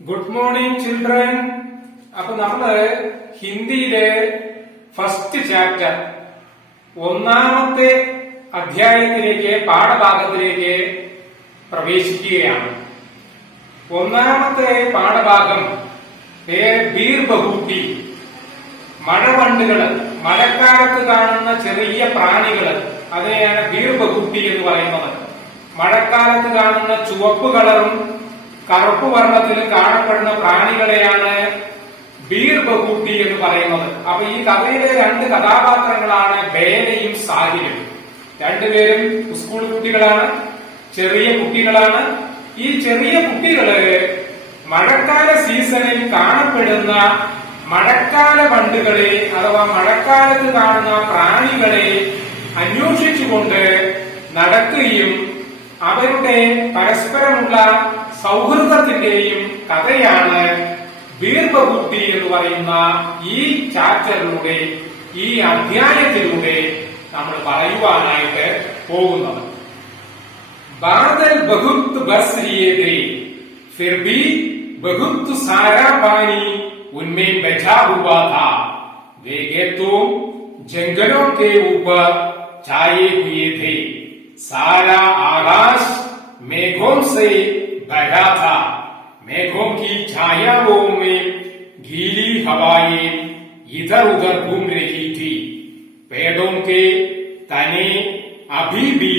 Good morning children. അപ്പൊ നമ്മള് ഹിന്ദിയിലെ ഫസ്റ്റ് ചാപ്റ്റർ ഒന്നാമത്തെ അധ്യായത്തിലേക്ക് പാഠഭാഗത്തിലേക്ക് പ്രവേശിക്കുകയാണ്. ഒന്നാമത്തെ പാഠഭാഗം ബീർ ബഹൂട്ടി, മഴവണ്ടുകള്, മഴക്കാലത്ത് കാണുന്ന ചെറിയ പ്രാണികള്, അതിനെയാണ് ബീർ ബഹൂട്ടി എന്ന് പറയുന്നത്. മഴക്കാലത്ത് കാണുന്ന ചുവപ്പ് കളറും കറുപ്പ് വർണ്ണത്തിൽ കാണപ്പെടുന്ന പ്രാണികളെയാണ് ബീർ ബഹൂട്ടി എന്ന് പറയുന്നത്. അപ്പൊ ഈ കഥയിലെ രണ്ട് കഥാപാത്രങ്ങളാണ് ബേനയും സാഹിലും. രണ്ടുപേരും സ്കൂൾ കുട്ടികളാണ്, ചെറിയ കുട്ടികളാണ്. ഈ ചെറിയ കുട്ടികള് മഴക്കാല സീസണിൽ കാണപ്പെടുന്ന മഴക്കാല വണ്ടുകളെ അഥവാ മഴക്കാലത്ത് കാണുന്ന പ്രാണികളെ അന്വേഷിച്ചുകൊണ്ട് നടക്കുകയും അവരുടെ പരസ്പരമുള്ള സൗഹൃദത്തിന്റെയും കഥയാണ് ബീർ ബഹൂട്ടി എന്ന് പറയുന്ന ഈ ചാപ്റ്ററിലൂടെ, ഈ അധ്യായത്തിലൂടെ നമ്മൾ പറയുവാനായിട്ട് പോകുന്നത്. ബാദൽ ബഹുത് ബർസ് ലിയേ थे, फिर भी बहुत सारा पानी उनमें बैठा हुआ था. वे तो जंगलों के ऊपर छाए हुए थे. सारा आकाश मेघों से भरा था. मेघों की छायाओं में गीली हवाएं इधर उधर घूम रही थी. पेड़ों के तने अभी भी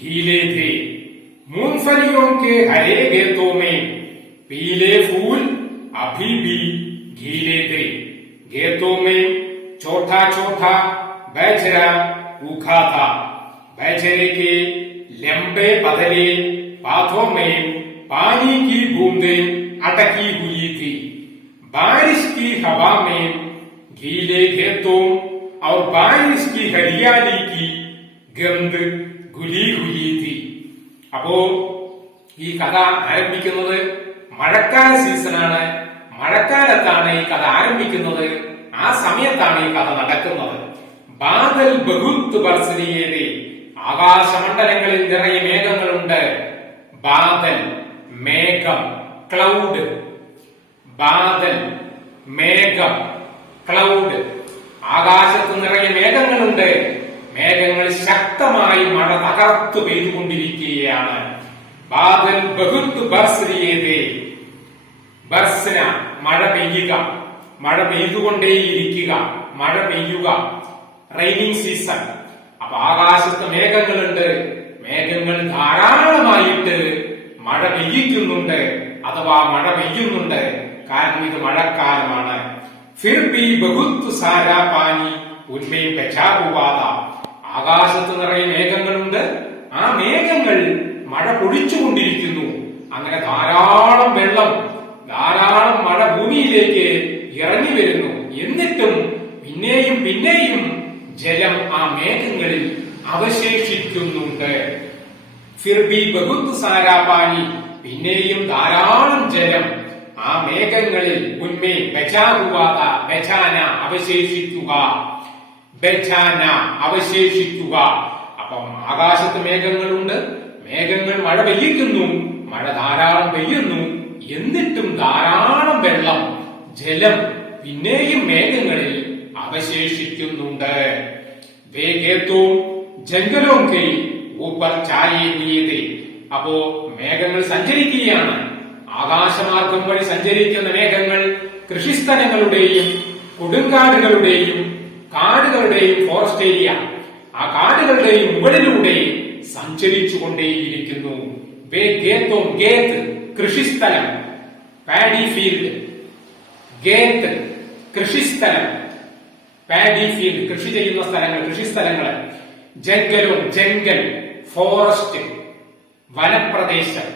गीले थे. मूंगफलियों के हरे खेतों में पीले फूल अभी भी गीले थे. खेतों में छोटा छोटा बाजरा उगा था. बाजरे के लंबे पतले पातों में पानी की बूंदें अटकी हुई थी. बारिश की हवा में गीले खेतों और बारिश की हरियाली की गंध घुली हुई थी. അപ്പോ ഈ കഥ ആരംഭിക്കുന്നത് മഴക്കാല സീസണാണ്. മഴക്കാലത്താണ് ഈ കഥ ആരംഭിക്കുന്നത്. ആ സമയത്താണ് ഈ കഥ നടക്കുന്നത്. ബാദൽ ബഹുത് ബർസ് ലിയേ थे, ആകാശമണ്ഡലങ്ങളിൽ നിറയെ മേഘങ്ങളുണ്ട്. ബാദൽ മേഘം, ക്ലൗഡ്. ബാദൽ മേഘം, ക്ലൗഡ്. ആകാശത്ത് നിറയെ മേഘങ്ങളുണ്ട്. മേഘങ്ങൾ ശക്തമായി മഴ തകർത്തു പെയ്തുകൊണ്ടിരിക്കുകയാണ്. ബാദൽ ബഹുത് ബർസ് ലിയേ थे, ബർസ്ന മഴ പെയ്യുക, മഴ പെയ്തുകൊണ്ടേയിരിക്കുക, മഴ പെയ്യുക, റെയിനിങ് സീസൺ. അപ്പൊ ആകാശത്ത് മേഘങ്ങളുണ്ട്. മേഘങ്ങൾ ധാരാളമായിട്ട് മഴ പെയ്യിക്കുന്നുണ്ട്, അഥവാ മഴ പെയ്യുന്നുണ്ട്. കാരണം ഇത് മഴക്കാലമാണ്. ഫിർ ഭി ബഹുത് സാരാ പാനി ഉന്മേ ബച്ചാ ഹുവാ താ. ആകാശത്ത് നിറയെ മേഘങ്ങളുണ്ട്. ആ മേഘങ്ങൾ മഴ പൊഴിച്ചുകൊണ്ടിരിക്കുന്നു. അങ്ങനെ ധാരാളം വെള്ളം, ധാരാളം മഴ ഭൂമിയിലേക്ക് ഇറങ്ങി വരുന്നു. എന്നിട്ടും പിന്നെയും പിന്നെയും ജലം ആ മേഘങ്ങളിൽ അവശേഷിക്കുന്നുണ്ട്. ഫിർ ഭി ബഹുത് സാരാ പാനി, പിന്നെയും ധാരാളം ജലം ആ മേഘങ്ങളിൽ ഉന്മേ ബച്ചാ ഹുവാ താ, ബച്ചാന അവശേഷിക്കുക, ബച്ചാന അവശേഷിക്കുക. അപ്പം ആകാശത്ത് മേഘങ്ങളുണ്ട്. മേഘങ്ങൾ മഴ പെയ്യിക്കുന്നു, മഴ ധാരാളം പെയ്യുന്നു. എന്നിട്ടും ധാരാളം വെള്ളം, ജലം പിന്നെയും മേഘങ്ങളിൽ അവശേഷിക്കുന്നുണ്ട്. ജംഗലോं के ऊपर छाए हुए थे. അപ്പോ മേഘങ്ങൾ സഞ്ചരിക്കുകയാണ്. ആകാശമാർഗം വഴി സഞ്ചരിക്കുന്ന മേഘങ്ങൾ കൃഷിസ്ഥലങ്ങളുടെയും കൊടുങ്കാടുകളുടെയും കാടുകളുടെയും ഫോറസ്റ്റ് ഏരിയ, ആ കാടുകളുടെയും മുകളിലൂടെ സഞ്ചരിച്ചുകൊണ്ടേയിരിക്കുന്നു. ഗേത്ത് കൃഷിസ്ഥലം, പാഡി ഫീൽഡ്. ഗേത്ത് കൃഷിസ്ഥലം, പാഡി ഫീൽഡ് കൃഷി ചെയ്യുന്ന സ്ഥലങ്ങൾ, കൃഷിസ്ഥലങ്ങൾ. ജംഗലും ജംഗൽ, ഫോറസ്റ്റ് വനപ്രദേശം,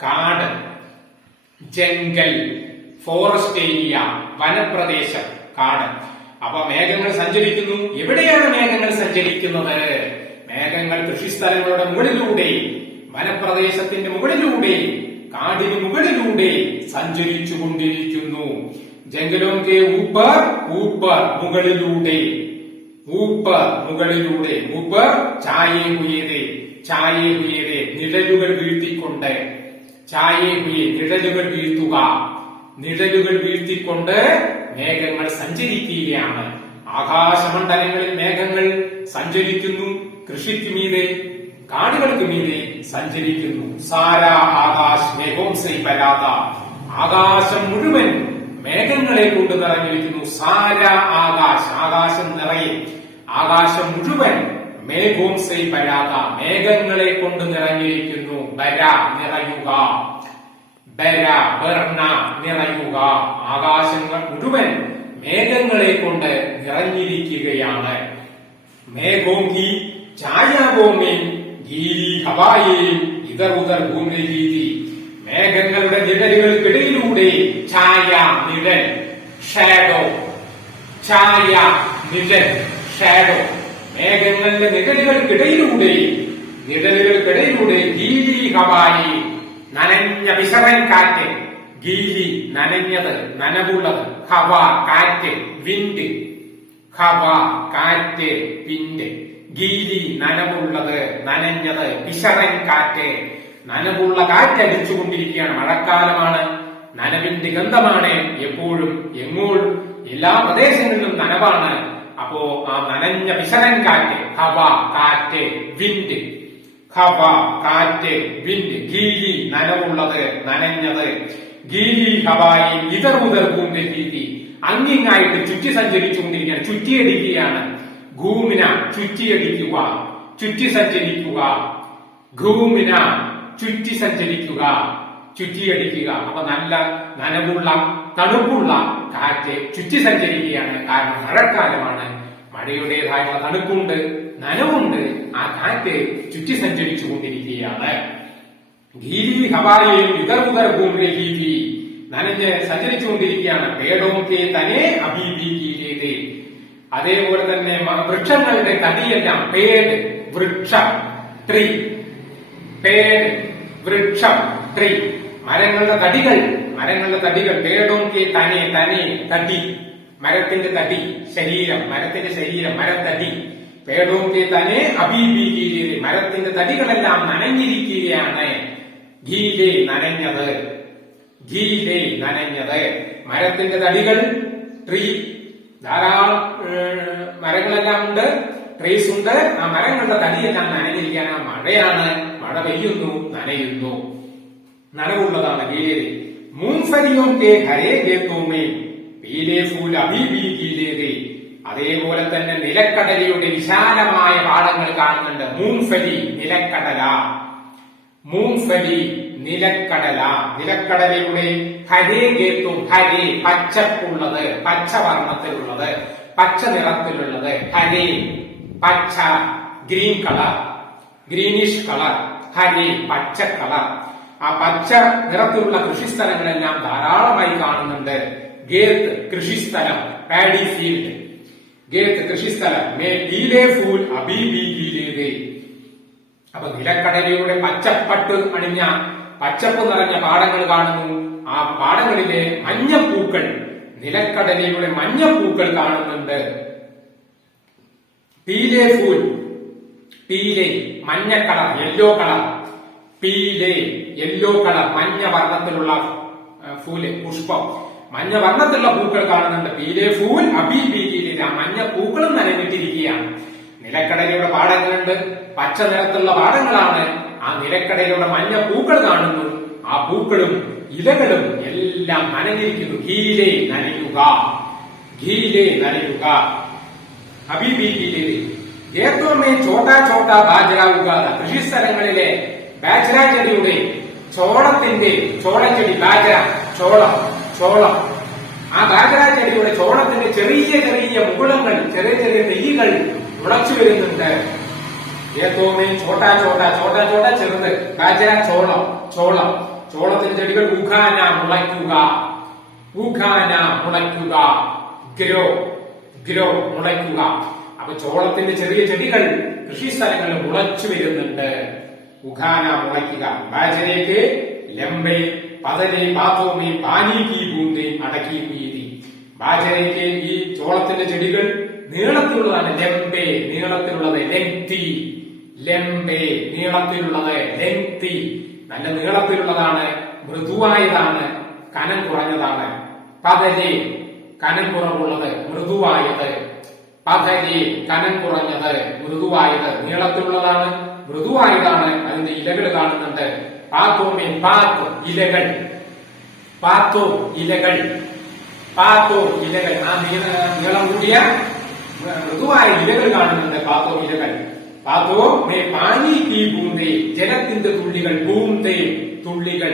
കാട്. ജംഗൽ ഫോറസ്റ്റ് ഏരിയ, വനപ്രദേശം, കാട്. അപ്പൊ മേഘങ്ങൾ സഞ്ചരിക്കുന്നു. എവിടെയാണ് മേഘങ്ങൾ സഞ്ചരിക്കുന്നത്? മേഘങ്ങൾ കൃഷിസ്ഥലങ്ങളുടെ മുകളിലൂടെ, വനപ്രദേശത്തിന്റെ മുകളിലൂടെ, കാടിന് മുകളിലൂടെ സഞ്ചരിച്ചു കൊണ്ടിരിക്കുന്നു. ജംഗലോं के ऊपर, ऊपर മുകളിലൂടെ, ऊपर മുകളിലൂടെ, ऊपर छाए हुए थे, छाए हुए थे നിഴലുകൾ വീഴ്ത്തിക്കൊണ്ട്, ചായേ ഹുയെ നിഴലുകൾ വീഴ്ത്തുക, നിഴലുകൾ വീഴ്ത്തിക്കൊണ്ട് മേഘങ്ങൾ സഞ്ചരിക്കുകയാണ്. ആകാശമണ്ഡലങ്ങളിൽ മേഘങ്ങൾ സഞ്ചരിക്കുന്നു, കൃഷിക്ക് മീതെ കാടുകൾക്ക് മീതെ സഞ്ചരിക്കുന്നു. സാരാ ആകാശ് മേഘോം സൈ പരാത, ആകാശം മുഴുവൻ മേഘങ്ങളെ കൊണ്ട് നിറഞ്ഞിരിക്കുന്നു. സാരാ ആകാശ്, ആകാശം നിറയെ, ആകാശം മുഴുവൻ മേഘോം സൈ പരാത, മേഘങ്ങളെ കൊണ്ട് നിറഞ്ഞിരിക്കുന്നു. ബര നിറയുക, ബര ബർണ നിറയുക, ആകാശങ്ങൾ മുഴുവൻ മേഘങ്ങളെ കൊണ്ട് നിറഞ്ഞിരിക്കുകയാണ്. മേഘോം കി ഛായാവോമേ ഗീരി ഹവായേ ഇതർ ഉദർ ഭൂമിരീതി, മേഘങ്ങളുടെ നിഴലുകൾക്കിടയിലൂടെ ഛായ നിഴൽ, ഷാഡോ, ഛായ നിഴൽ, ഷാഡോ, മേഘങ്ങളുടെ നിഴലുകൾക്കിടയിലൂടെ ഗീരി ഹവായി നനഞ്ഞ വിശറൻ കാറ്റ്, ഗീരി നനഞ്ഞത് നനവുള്ളത്, ഹവ കാറ്റ്, വിൻഡ്, ഹവ കാറ്റ്, വിൻഡ്, ഗീരി നനവുള്ളത് നനഞ്ഞത്, വിശറൻ കാറ്റ് നനവുള്ള കാറ്റ് അടിച്ചുകൊണ്ടിരിക്കുകയാണ്. മഴക്കാലമാണ്, നനവിന്റെ ഗന്ധമാണ് എപ്പോഴും എങ്ങോഴും എല്ലാ പ്രദേശങ്ങളിലും നനവാണ്. അപ്പോ ആ നനഞ്ഞ വിശറൻ കാറ്റ്, ഹവ കാറ്റ്, വിൻഡ്, ഹവ കാറ്റ്, വിൻഡ്, ഗീരി നനവുള്ളത് നനഞ്ഞത്, ഗീരി ഹവായി ഇതർ ഉദർ ഭൂമിന്റെ ഗീരി, അങ്ങിങ്ങായിട്ട് ചുറ്റി സഞ്ചരിച്ചുകൊണ്ടിരിക്കുകയാണ്, ചുറ്റിയടിക്കുകയാണ്. ഘൂമിന ചുറ്റിയടിക്കുക, ചുറ്റി സഞ്ചരിക്കുക, ഘൂമിന ചുറ്റി സഞ്ചരിക്കുക, ചുറ്റിയടിക്കുക. അപ്പൊ നല്ല നനവുള്ള തണുപ്പുള്ള കാറ്റ് ചുറ്റി സഞ്ചരിക്കുകയാണ്. കാരണം മഴക്കാലമാണ്, മഴയുടേതായുള്ള തണുപ്പുണ്ട്, നനവുണ്ട്, ആ കാറ്റ് ചുറ്റി സഞ്ചരിച്ചു കൊണ്ടിരിക്കുകയാണ്. ഗീരി ഹവായെയും ഇതർ ഉദർ ഭൂമിയെ ഗീരി നനഞ്ഞ് സഞ്ചരിച്ചുകൊണ്ടിരിക്കുകയാണ്. പേടോക്കെ തന്നെ അബീബി ഗീരേതേ, അതേപോലെ തന്നെ വൃക്ഷങ്ങളുടെ തടിയെല്ലാം, പേട് വൃക്ഷം, ട്രീ, പേട് വൃക്ഷം, ട്രീ, മരങ്ങളുടെ തടികൾ, പേടോക്കെ തന്നെ തടി, മരത്തിന്റെ തടി, ശരീരം, മരത്തിന്റെ ശരീരം, മരത്തടി, പേടോക്കെ തന്നെ അബീബി ഗീരേ, മരത്തിന്റെ തടികളെല്ലാം നനഞ്ഞിരിക്കുകയാണ്. ഗീലേ നനഞ്ഞത്, ഗീലേ നനഞ്ഞത്, മരത്തിന്റെ തടികൾ, ട്രീ, ധാരാളം മരങ്ങളെല്ലാം ഉണ്ട്, ട്രീസ് ഉണ്ട്. ആ മരങ്ങളുടെ തടിയെല്ലാം നനഞ്ഞിരിക്കുകയാണ്. മഴയാണ്, മഴ പെയ്യുന്നു, നനയുന്നു, നനവുള്ളതാണ് ഗീലേ. മൂംഫലിയോം കെ ഹരേ ഗേത്തോമേ പീലേ ഫൂൽ അബീബി ഗീലേ, അതേപോലെ തന്നെ നിലക്കടലയുടെ വിശാലമായ പാടങ്ങൾ കാണുന്നുണ്ട്. മൂംഫലി നിലക്കടല, മൂംഫലി നിലക്കടല, നിലക്കടലയുടെ ഹരേ ഗേത്തും, ഹരേ പച്ചപ്പുള്ളത്, പച്ചവർണ്ണത്തിലുള്ളത്, പച്ച നിറത്തിലുള്ളത്, ഹരേ പച്ച, ഗ്രീൻ കളർ, ഗ്രീനിഷ് കളർ, ഹരേ പച്ച കളർ. ആ പച്ച നിറത്തിലുള്ള കൃഷിസ്ഥലങ്ങളെല്ലാം ധാരാളമായി കാണുന്നുണ്ട്. ഗേത്ത് കൃഷിസ്ഥലം, പാഡി ഫീൽഡ്, ഗേത്ത് കൃഷിസ്ഥലം, മേ ഗീലേ ഫൂൽ അബീബി ഗീലേ. അപ്പൊ നിലക്കടലയുടെ പച്ചപ്പട്ട് അണിഞ്ഞ, പച്ചപ്പ് നിറഞ്ഞ പാടങ്ങൾ കാണുന്നു. ആ പാടങ്ങളിലെ മഞ്ഞപ്പൂക്കൾ, നിലക്കടലയുടെ മഞ്ഞപ്പൂക്കൾ കാണുന്നുണ്ട്. പീലേ ഫൂൽ, പീലേ മഞ്ഞ കളർ, യെല്ലോ കളർ, പീലേ യെല്ലോ കളർ, മഞ്ഞ വർണ്ണത്തിലുള്ള ഫൂല്, പുഷ്പം, മഞ്ഞ വർണ്ണത്തിലുള്ള പൂക്കൾ കാണുന്നുണ്ട്. പീലേ ഫൂൽ അബീബി ഗീലേ, ആ മഞ്ഞ പൂക്കളും നനഞ്ഞിട്ടിരിക്കുകയാണ്. നിലക്കടലയുടെ പാടങ്ങളുണ്ട്, പച്ച നിറത്തുള്ള പാടങ്ങളാണ്. ആ നിലക്കടലയുടെ മഞ്ഞ പൂക്കൾ കാണുന്നു. ആ പൂക്കളും ഇലകളും എല്ലാം നനഞ്ഞിരിക്കുന്നു. ഗീലേ നനയുക, ഗീലേ നനയുക, ഹബീബി ഗീലേ. ഖേത്തോമേ ചോട്ടാ ചോട്ടാ ബാജറ ഉഗാദ, കൃഷിസ്ഥലങ്ങളിലെ ബാജറ ചെടിയുടെ, ചോളത്തിന്റെ, ചോളച്ചെടി, ബാജറ, ചോളം, ചോളം, ആ ബാജറ ചെടിയുടെ ചോളത്തിന്റെ ചെറിയ ചെറിയ മുകുളങ്ങൾ, ചെറിയ ചെറിയ തെയ്യകൾ മുളച്ചു വരുന്നുണ്ട്. ഖേത്തോമേ ചോട്ടാ ചോട്ടാ, ചോട്ടാ ചോട്ടാ ചെറുത്, ബാജറ ചോളം, ചോളം, ചോളത്തിന്റെ ചെടികൾ, ഉഖാന മുളയ്ക്കുക, ഉഖാന മുളയ്ക്കുക, ഗ്രോ, ഗ്രോ മുളയ്ക്കുക. അപ്പൊ ചോളത്തിന്റെ ചെറിയ ചെടികൾ കൃഷിസ്ഥലങ്ങളിൽ മുളച്ചു വരുന്നുണ്ട്. ഉഖാന മുളയ്ക്കുക. ബാജരയ്ക്ക് ലംബെ പതലെ പാത്തോമേ പാനി കീ ബൂന്തെ അടക്കി വീതി. ബാജരയ്ക്ക് ഈ ചോളത്തിന്റെ ചെടികൾ നീളത്തിലുള്ളതാണ്. ലെംബെ നീളത്തിലുള്ളത്, ലെങ്തി, ലെംബെ നീളത്തിലുള്ളത്, ലെങ്തി, നല്ല നീളത്തിലുള്ളതാണ്, മൃദുവായതാണ്, കനം കുറഞ്ഞതാണ്. പതലി കനം കുറവുള്ളത്, മൃദുവായത്. പതലി കനം കുറഞ്ഞത്, മൃദുവായത്. നീളത്തിലുള്ളതാണ്, മൃദുവായതാണ്, അതിന്റെ ഇലകൾ കാണുന്നുണ്ട്. പാത്തോമീൻ പാത്ത് ഇലകൾ, പാത്തോ ഇലകൾ, പാത്തോ ഇലകൾ. ആ നീളം കൂടിയ മൃദുവായ ഇലകൾ കാണുന്നുണ്ട്. പാത്തോ ഇലകൾ. പാത്തോ മേ പാനി കീ ബൂന്തേ ജലത്തിന്റെ തുള്ളികൾ. ബൂന്തേ തുള്ളികൾ.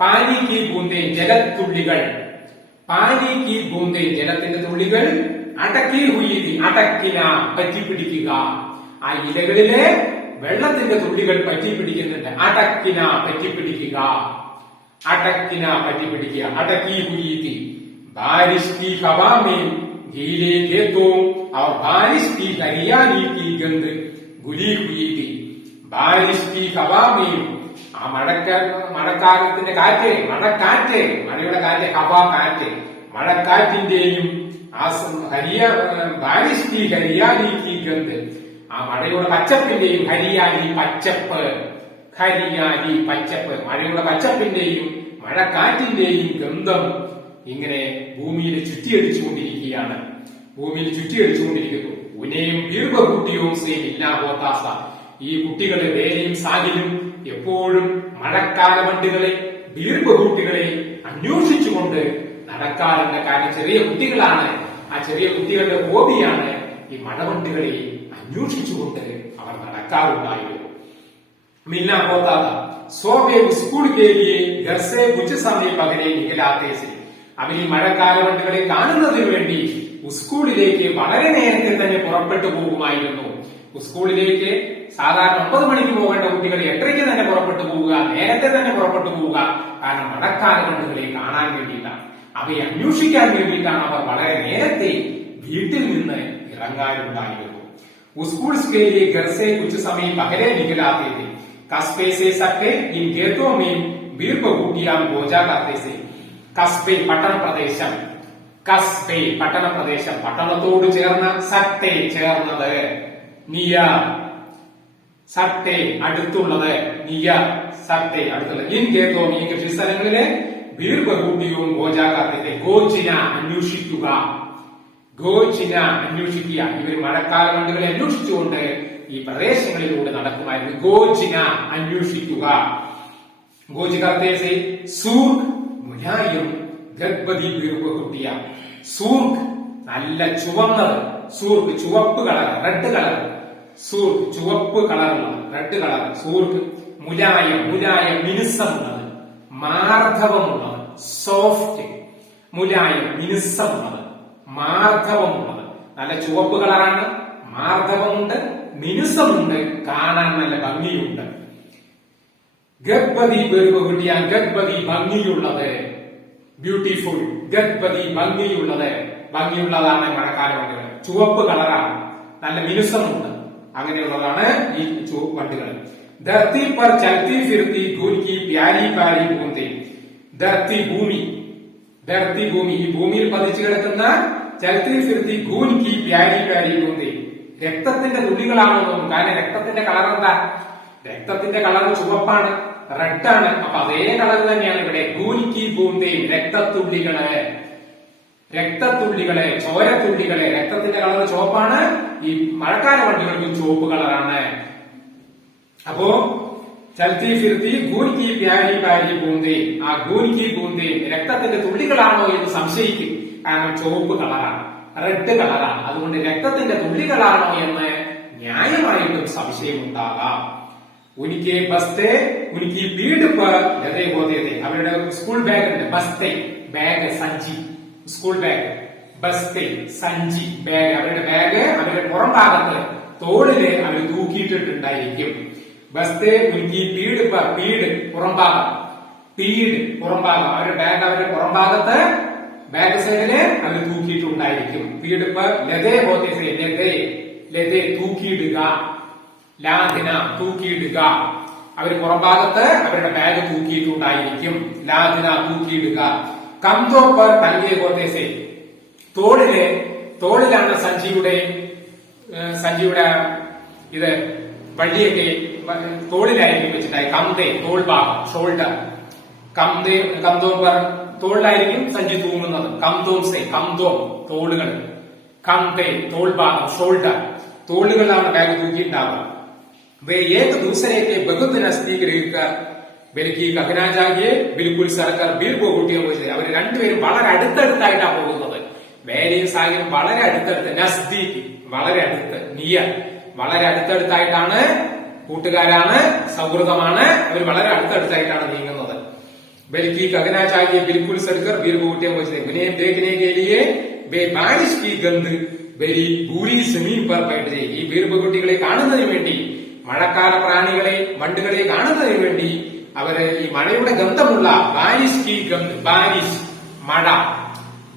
പാനി കീ ബൂന്തേ ജലത്തുള്ളികൾ. പാനി കീ ബൂന്തേ ജലത്തിന്റെ തുള്ളികൾ. അടക്കി ഹുയി അടക്കിന പറ്റിപ്പിടിക്കുക. ആ ഇലകളിലെ വെള്ളത്തിന്റെ തുള്ളികൾ പറ്റിപ്പിടിക്കുന്നുണ്ട്. അടക്കിന പറ്റിപ്പിടിക്കുക. അടക്കിന പറ്റിപ്പിടിക്കുക. അടക്കി ഹുയി ബാരിഷ് की हवा में गीले खेतों और बारिश की हरियाली की गंध घुली हुई थी. बारिश की हवा में ആ മഴക്കാലത്തിന്റെ കാറ്റ്, മഴക്കാറ്റ്, മഴയുടെ കാറ്റ്, ഹവ കാറ്റ്, മഴക്കാറ്റിന്റെയും ബാരിഷ് की हरियाली की गंध, ആ മഴയുടെ പച്ചപ്പിന്റെയും, ഹരിയാലി പച്ചപ്പ്, ഹരിയാലി പച്ചപ്പ്, മഴയുടെ പച്ചപ്പിന്റെയും മഴക്കാറ്റിന്റെയും ഗന്ധം ഇങ്ങനെ ഭൂമിയിൽ ചുറ്റിയടിച്ചുകൊണ്ടിരിക്കുകയാണ്. ഭൂമിയിൽ ചുറ്റിയടിച്ചുകൊണ്ടിരിക്കുന്നു. ഉനയും ദീർഘകുട്ടിയും സെയിം ഇല്ലാ ഹോത്താസ. ഈ കുട്ടികളെ വേലയും സാഹിലും എപ്പോഴും മഴക്കാലവണ്ടികളെ, ദീർഘകുട്ടികളെ അന്വേഷിച്ചുകൊണ്ട് നടക്കാറുണ്ട്. കാരണം ചെറിയ കുട്ടികളാണ്. ആ ചെറിയ കുട്ടികളുടെ ഹോബിയാണ് ഈ മഴവണ്ടികളെ അന്വേഷിച്ചുകൊണ്ട് അവർ നടക്കാറുണ്ടായിരുന്നു. മില്ല ഹോത്താത സോബെ സ്കൂൾ കേലിയെ ഗർസെ കുछ समय പകരെ നികലാത്തെ സെ. അവർ ഈ മഴക്കാലവണ്ടികളെ കാണുന്നതിന് വേണ്ടി സ്കൂളിലേക്ക് വളരെ നേരത്തെ തന്നെ പുറപ്പെട്ടു പോകുമായിരുന്നു. സ്കൂളിലേക്ക് സാധാരണ 9 മണിക്ക് പോകേണ്ട കുട്ടികൾ 8:30 തന്നെ പുറപ്പെട്ടു പോവുക, നേരത്തെ തന്നെ പുറപ്പെട്ടു പോവുക. കാരണം മഴക്കാലവണ്ടികളെ കാണാൻ വേണ്ടിയിട്ടാണ്, അവയെ അന്വേഷിക്കാൻ വേണ്ടിയിട്ടാണ് അവർ വളരെ നേരത്തെ വീട്ടിൽ നിന്ന് ഇറങ്ങാറുണ്ടായിരുന്നു. स्कूल के लिए घर से कुछ समय पहले निकल आते थे. कस्बे से सटे इन खेतों में दीर्घकुटियां बोझा करते थे. കസ്ബെ പട്ടണ പ്രദേശം, കസ്ബെ പട്ടണ പ്രദേശം, പട്ടണത്തോട് ചേർന്ന, സട്ടെ ചേർന്നത്, നിയ സട്ടെ അടുത്തുള്ളത്, നിയ സട്ടെ അടുത്തുള്ളത്. ഇൻ കേട്ടോ ഈ കൃഷിസ്ഥലങ്ങളിലെ ദീർഘകൂട്ടിയും ഗോജാകാർത്തെ. ഗോചിന അന്വേഷിക്കുക, ഗോചിന അന്വേഷിക്കുക. ഇവർ മഴക്കാലവണ്ടികളെ അന്വേഷിച്ചുകൊണ്ട് ഈ പ്രദേശങ്ങളിലൂടെ നടക്കുമായിരുന്നു. ഗോചിന അന്വേഷിക്കുക. ഗോചികർത്തെ സെ സൂർക്ക് മുലായം ഗർഭവതി ദീർഘകുട്ടിയ. സൂർക്ക് നല്ല ചുവന്നത്, സൂർക്ക് ചുവപ്പ് കളർ, റെഡ് കളർ, സൂർക്ക് ചുവപ്പ് കളറുള്ളത്, റെഡ് കളർ. സൂർക്ക് മുലായം, മുലായം മിനുസമുള്ളത്, മാർദ്ദവമുള്ളത്, സോഫ്റ്റ്. മുലായം മിനുസമുള്ളത്, മാർദ്ദവമുള്ളത്. നല്ല ചുവപ്പ് കളറാണ്, മാർദ്ദവമുണ്ട്, മിനുസമുണ്ട്, കാണാൻ നല്ല ഭംഗിയുണ്ട്. ഗർഭവതി ദീർഘകുട്ടിയ, ഗർഭവതി ഭംഗിയുള്ളത്, ബ്യൂട്ടിഫുൾ. ഗർഭവതി ഭംഗിയുള്ളത്, ഭംഗിയുള്ളതാണ് മഴക്കാലവണ്ടികൾ. ചുവപ്പ് കളറാണ്, നല്ല മിനുസമുണ്ട്. അങ്ങനെയുള്ളതാണ് ഈ വണ്ടികൾ. ധർത്തി പർ ചലത്തി ഫിർത്തി ധൂൽ കി പ്യാരി പ്യാരി ബൂന്തേ. ധർത്തി ഭൂമി, ധർത്തി ഭൂമി, ഈ ഭൂമിയിൽ പതിച്ചു കിടക്കുന്ന ചലത്തി ഫിർത്തി ധൂൽ കി പ്യാരി പ്യാരി ബൂന്തേ. രക്തത്തിന്റെ തുള്ളികളാണോ തോന്നും. കാരണം രക്തത്തിന്റെ കളർ എന്താ? രക്തത്തിന്റെ കളർ ചുവപ്പാണ്, റെഡാണ്. അപ്പൊ അതേ കളർ തന്നെയാണ് ഇവിടെ. ധൂൽ കി ബൂന്തേ, രക്തത്തുള്ളികള്, രക്തത്തുള്ളികളെ, ചോരത്തുള്ളികളെ. രക്തത്തിന്റെ കളർ ചുവപ്പാണ്, ഈ മഴക്കാല വണ്ടികൾക്കും ചുവപ്പ് കളറാണ്. അപ്പോ ചൽത്തി ഫിർത്തി ഗൂൻ കി പ്യാരി പ്യാരി ബൂന്തേ. ആ ഗൂൻ കി ബൂന്തേ രക്തത്തിന്റെ തുള്ളികളാണോ എന്ന് സംശയിക്കും. കാരണം ചുവപ്പ് കളറാണ്, റെഡ് കളറാണ്. അതുകൊണ്ട് രക്തത്തിന്റെ തുള്ളികളാണോ എന്ന് ന്യായമായിട്ടും സംശയമുണ്ടാകാം. ഉനിക്ക് ബസ്തേ ഉനിക്ക് വീട് ലതേ ഹോതേ. അവരുടെ സ്കൂൾ ബാഗ് ഉണ്ട്. ബസ്തേ ബാഗ്, സഞ്ചി, സ്കൂൾ ബാഗ്. ബസ്തേ സഞ്ചി, ബാഗ്. അവരുടെ ബാഗ് അവരുടെ പുറം ഭാഗത്ത് തോളില് അവർ തൂക്കിയിട്ടിട്ടുണ്ടായിരിക്കും. ബസ്തേ ഉനിക്ക് പീഡ് പീഡ് പുറംഭാഗം, പീഡ് പുറംഭാഗം. അവരുടെ ബാഗ് അവരുടെ പുറംഭാഗത്ത് ബാക്ക് സൈഡില് അവർ തൂക്കിയിട്ടുണ്ടായിരിക്കും. പീഡ് ലതേ ഹോതേ, ലതേ ലതേ തൂക്കിയിടുക, ലാദിന തൂക്കിയിടുക. അവർ പുറംഭാഗത്ത് അവരുടെ ബാഗ് തൂക്കിയിട്ടുണ്ടായിരിക്കും. ലാദിന തൂക്കിയിടുക. കംതോ പർ തൽവേ ഹോതേ. തോളിലാണ് സഞ്ചിയുടെ ഇത് വള്ളിയൊക്കെ തോളിലായിരിക്കും വെച്ചിട്ടായി. കന്തേ തോൾ ഭാഗം, ഷോൾഡർ. കന്തോം തോളിലായിരിക്കും സഞ്ചി തൂങ്ങുന്നത്. കന്തോംസെ കന്തോം തോളുകൾ, കന്തേ തോൾ ഭാഗം, ഷോൾഡർ തോളുകളിലാണ് ബാഗ് തൂക്കിയിട്ടുണ്ടാവുക. वे एक दूसरे के बहुत नजदीक रहकर ബൽക്കി കഹനാജാഗിയെ ബിൽക്കുൽ സർക്കാർ ബീർ പോകൂട്ടിയെ പോയി. അവർ രണ്ടുപേരും വളരെ അടുത്തടുത്തായിട്ടാണ് പോകുന്നത്. വേലയും സാഹിയും വളരെ അടുത്തടുത്ത്, നസ്ദീഖ് വളരെ അടുത്ത്, നിയർ വളരെ അടുത്തടുത്തായിട്ടാണ്, കൂട്ടുകാരാണ്, സൗഹൃദമാണ്. അവർ വളരെ അടുത്തടുത്തായിട്ടാണ് നീങ്ങുന്നത്. ബൽക്കി കഹനാജാഗിയെ ബിൽക്കുൽ സർക്കാർ ബീർ പോകൂട്ടിയെ പോയി. ഉन्हें देखने के लिए वे बारिश की गंध भरी पूरी जमीन पर बैठ गए. ഈ ബീർ പോകൂട്ടികളെ കാണുന്നതിന് വേണ്ടി, മഴക്കാല പ്രാണികളെ വണ്ടുകളെ കാണുന്നതിന് വേണ്ടി അവര് ഈ മഴയുടെ ഗന്ധമുള്ള ബാരിഷ് കി ഗന്ധ്, ബാരിഷ് മഴ,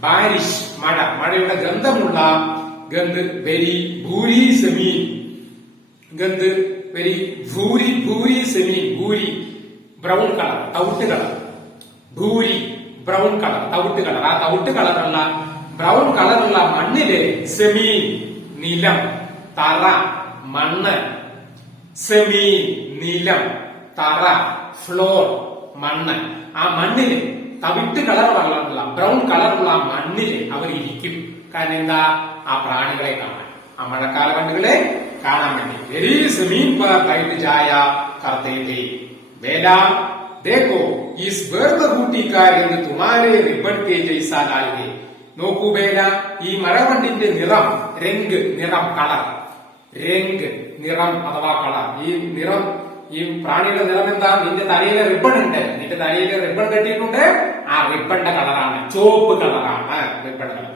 ബാരിഷ് മഴ, മഴയുടെ ഗന്ധമുള്ള ഗന്ധ് വെരി ഭൂരി സമീൻ, ഗന്ധ് വെരി ഭൂരി ഭൂരി സമീൻ, ഭൂരി ബ്രൗൺ കളർ, തവിട്ട് കളർ, ഭൂരി ബ്രൗൺ കളർ, തവിട്ട് കളർ. ആ തവിട്ട് കളറുള്ള ബ്രൗൺ കളറുള്ള മണ്ണില് സെമീൻ നിലം, തറ മണ്ണ്, സെമീൻ നിലം, തറ ഫ്ലോർ മണ്ണ്. ആ മണ്ണില് തവിട്ട് കളറുള്ള ബ്രൗൺ കളറുള്ള മണ്ണില് അവർ ഇരിക്കും. കാരണം എന്താ? ആ പ്രാണികളെ കാണാൻ, ആ മഴക്കാല വണ്ടുകളെ കാണാൻ വേണ്ടി. വെരി സെമീൻ पर बैठ जाया करते थे. बेला देखो इस बर्द बूटी का रंग तुम्हारे रिबन के जैसा लाल है. നോക്കൂ ബേല, ഈ മഴവണ്ടിന്റെ നിറം, രംഗ് നിറം, കളർ, രംഗ് നിറം അഥവാ കളർ. ഈ നിറം, ഈ പ്രാണിയുടെ നിറം എന്താ? നിന്റെ തലയിലെ റിബൺ ഉണ്ട്, നിന്റെ തലയിലെ റിബൺ കെട്ടിയിട്ടുണ്ട്, ആ റിബണിന്റെ കളറാണ്, ചുവപ്പ് കളറാണ് റിബൺ കളർ.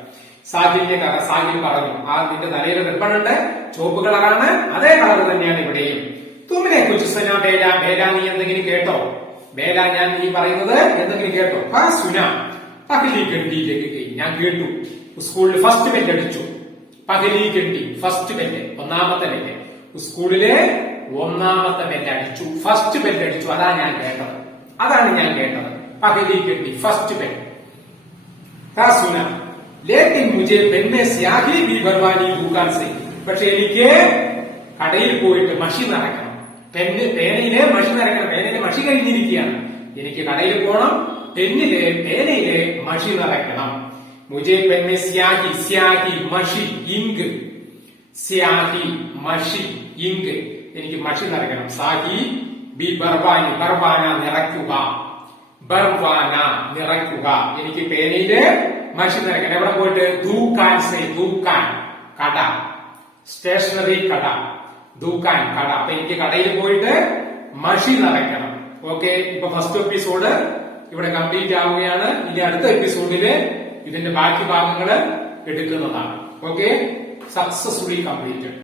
സാഹിലിന്റെ കളർ, സാഹിൽ പറഞ്ഞു, ആ നിന്റെ തലയിലെ റിബൺ ഉണ്ട്, ചുവപ്പ് കളറാണ്, അതേ കളർ തന്നെയാണ് ഇവിടെയും. തുമ്മിനെ കുറിച്ച് സുന ബേല, ബേല നീ എന്തെങ്കിലും കേട്ടോ? ബേല ഞാൻ ഈ പറയുന്നത് എന്തെങ്കിലും കേട്ടോ? സുന പകലി ഗണ്ടിയിലേക്ക് കയറി, ഞാൻ കേട്ടു. സ്കൂളിൽ ഫസ്റ്റ് ബെല്ല് അടിച്ചു. പകലി ഗണ്ടി, ഫസ്റ്റ് ബെല്ല്, ഒന്നാമത്തെ ബെല്ല്. സ്കൂളിലെ ഒന്നാമത്തെ ബെല്ല് അടിച്ചു, ഫസ്റ്റ് ബെല്ല് അടിച്ചു. അതാണ് ഞാൻ കേട്ടത്, അതാണ് ഞാൻ കേട്ടത്. പകലി ഗണ്ടി, ഫസ്റ്റ് ബെല്ല്. സുന ലേക്കിൻ മുझे पेन में स्याही भी भरवानी दुकान से. പക്ഷെ എനിക്ക് കടയിൽ പോയിട്ട് മഷി നിറയ്ക്കണം, പേനയിലെ മഷി നിറയ്ക്കണം. പേനയിലെ മഷി കഴിഞ്ഞിരിക്കുകയാണ്, എനിക്ക് കടയിൽ പോകണം, പേനയിലെ മഷി നിറയ്ക്കണം. മുझे पेन में स्याही, स्याही മഷി, ഇങ്ക്, സ്യാഹി മഷി, ഇങ്ക്, എനിക്ക് മഷി നിറയ്ക്കണം. സാഹി ബി ബർവാനി, ബർവാന നിറയ്ക്കുക, ബർവാന നിറയ്ക്കുക. എനിക്ക് പേനയില് മഷി നിറയ്ക്കണം. എവിടെ പോയിട്ട്? ദൂക്കാൻ സേ, ദൂക്കാൻ കട, സ്റ്റേഷനറി കട, ദൂക്കാൻ കട. അപ്പൊ എനിക്ക് കടയിൽ പോയിട്ട് മഷി നിറയ്ക്കണം. ഓക്കെ, ഇപ്പൊ ഫസ്റ്റ് എപ്പിസോഡ് ഇവിടെ കംപ്ലീറ്റ് ആവുകയാണ്. ഇനി അടുത്ത എപ്പിസോഡില് ഇതിന്റെ ബാക്കി ഭാഗങ്ങൾ എടുക്കുന്നതാണ്. Okay, successfully completed.